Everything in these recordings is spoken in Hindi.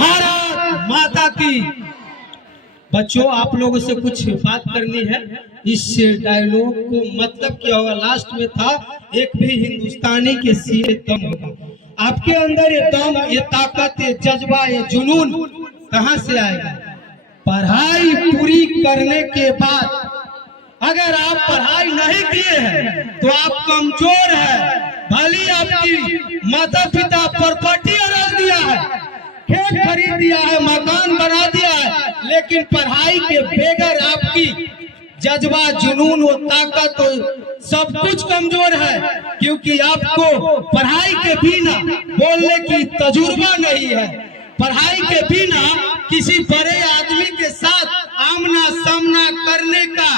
भारत माता की। बच्चों, आप लोगों से कुछ बात करनी है। इस डायलॉग को मतलब क्या होगा? लास्ट में था, एक भी हिंदुस्तानी के सीने दम होगा। आपके अंदर ये दम, ये ताकत, ये जज्बा, ये जुनून कहाँ से आएगा? पढ़ाई पूरी करने के बाद अगर आप पढ़ाई नहीं किए हैं तो आप कमजोर हैं। भले आपकी माता पिता प्रॉपर्टी अरज दिया है, खेत खरीद दिया है, मकान बना दिया है, लेकिन पढ़ाई के बगैर आपकी जज्बा, जुनून, वो ताकत, सब कुछ कमजोर है। क्योंकि आपको पढ़ाई के बिना बोलने की तजुर्बा नहीं है, पढ़ाई के बिना किसी बड़े आदमी के साथ आमना सामना करने का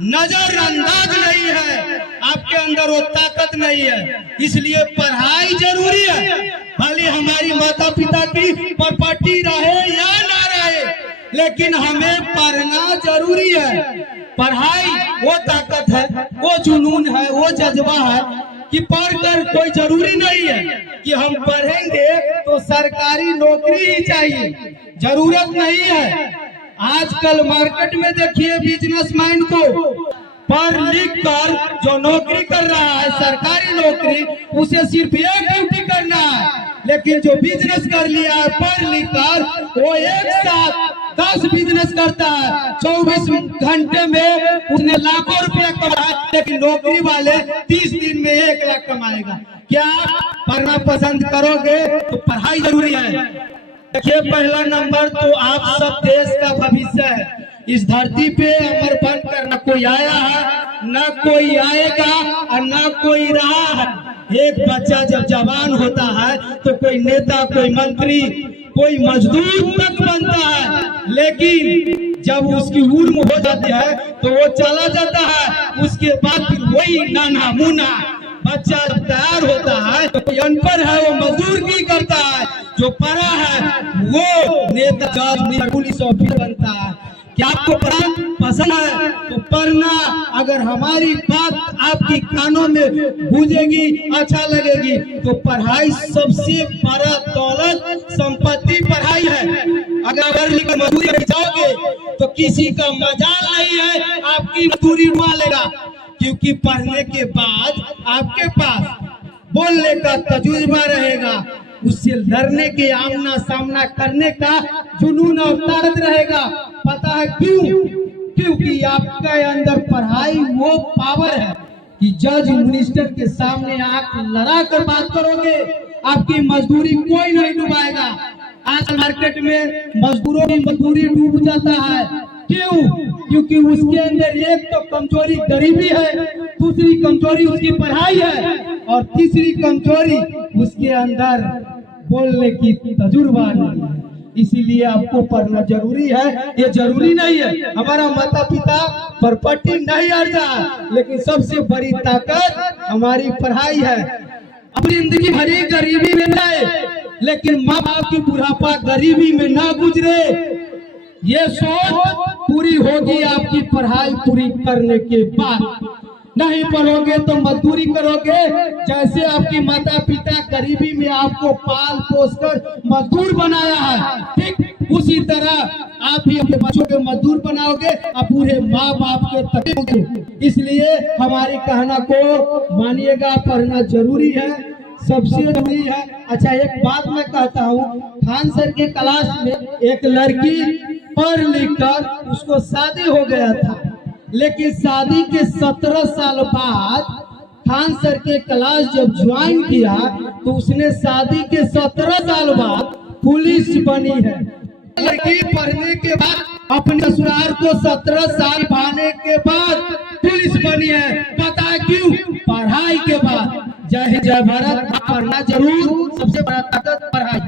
नजरअंदाज नहीं है, आपके अंदर वो ताकत नहीं है। इसलिए पढ़ाई जरूरी है। भले हमारी माता पिता की प्रॉपर्टी रहे या ना रहे, लेकिन हमें पढ़ना जरूरी है। पढ़ाई वो ताकत है, वो जुनून है, वो जज्बा है कि पढ़कर कोई जरूरी नहीं है कि हम पढ़ेंगे तो सरकारी नौकरी ही चाहिए, जरूरत नहीं है। आजकल मार्केट में देखिए बिजनेसमैन को पढ़ लिख कर जो नौकरी कर रहा है, सरकारी नौकरी, उसे सिर्फ एक ड्यूटी करना है। लेकिन जो बिजनेस कर लिया है पढ़ लिख कर, वो एक साथ 10 बिजनेस करता है। 24 घंटे में उसने लाखों रुपया कमाया, लेकिन नौकरी वाले 30 दिन में 1 लाख कमाएगा। क्या पढ़ना पसंद करोगे? तो पढ़ाई जरूरी है। देखिए, पहला नंबर तो आप सब देश का भविष्य है। इस धरती पे अमर बनकर न कोई आया है, न कोई आएगा और न कोई रहा है। एक बच्चा जब जवान होता है तो कोई नेता, कोई मंत्री, कोई मजदूर तक बनता है, लेकिन जब उसकी उम्र हो जाती है तो वो चला जाता है। उसके बाद फिर वही नाना मुना बच्चा जब तैयार होता है तो कोई अनपढ़ है वो मजदूरी करता है, जो पढ़ा है वो नेता, जज, पुलिस ऑफिसर बनता है। क्या आपको पढ़ना पसंद है? तो पढ़ना। अगर हमारी बात आपकी कानों में गूंजेगी, अच्छा लगेगी, तो पढ़ाई सबसे बड़ा दौलत, संपत्ति पढ़ाई है। अगर मजदूरी कर जाओगे तो किसी का मजाल नहीं है, आपकी मजदूरी उड़ा लेगा। क्योंकि पढ़ने के बाद आपके पास बोलने का तजुर्बा रहेगा, उससे लड़ने के, आमना सामना करने का जुनून और ताकत रहेगा। पता है क्यों? क्योंकि आपके अंदर पढ़ाई वो पावर है कि जज, मिनिस्टर के सामने आंख लड़ा कर बात करोगे, आपकी मजदूरी कोई नहीं डुबाएगा। आज मार्केट में मजदूरों की मजदूरी डूब जाता है। क्यों? क्योंकि उसके अंदर एक तो कमजोरी गरीबी है, दूसरी कमजोरी उसकी पढ़ाई है, और तीसरी कमजोरी उसके अंदर बोलने की तजुर्बा नहीं है। इसीलिए आपको पढ़ना जरूरी है। ये जरूरी नहीं है हमारा माता पिता प्रॉपर्टी नहीं अर्जा, लेकिन सबसे बड़ी ताकत हमारी पढ़ाई है। अपनी जिंदगी भरी गरीबी में जाए, लेकिन माँ बाप की बुढ़ापा गरीबी में ना गुजरे, ये सोच पूरी होगी आपकी पढ़ाई पूरी करने के बाद। नहीं पढ़ोगे तो मजदूरी करोगे। जैसे आपकी माता पिता गरीबी में आपको पाल पोस कर मजदूर बनाया है, ठीक उसी तरह आप भी अपने बच्चों के मजदूर बनाओगे और पूरे माँ बाप के तकोगे। इसलिए हमारी कहना को मानिएगा, पढ़ना जरूरी है, सबसे जरूरी है। अच्छा, एक बात मैं कहता हूँ, खान सर के क्लास में एक लड़की पढ़ लिख कर उसको शादी हो गया था, लेकिन शादी के 17 साल बाद खान सर के क्लास जब ज्वाइन किया तो उसने शादी के 17 साल बाद पुलिस बनी है। लड़की पढ़ने के बाद अपने ससुराल को 17 साल पाने के बाद पुलिस बनी है। पता है क्यों? पढ़ाई के बाद। जय भारत। पढ़ना जरूर, सबसे बड़ा ताकत पढ़ाई।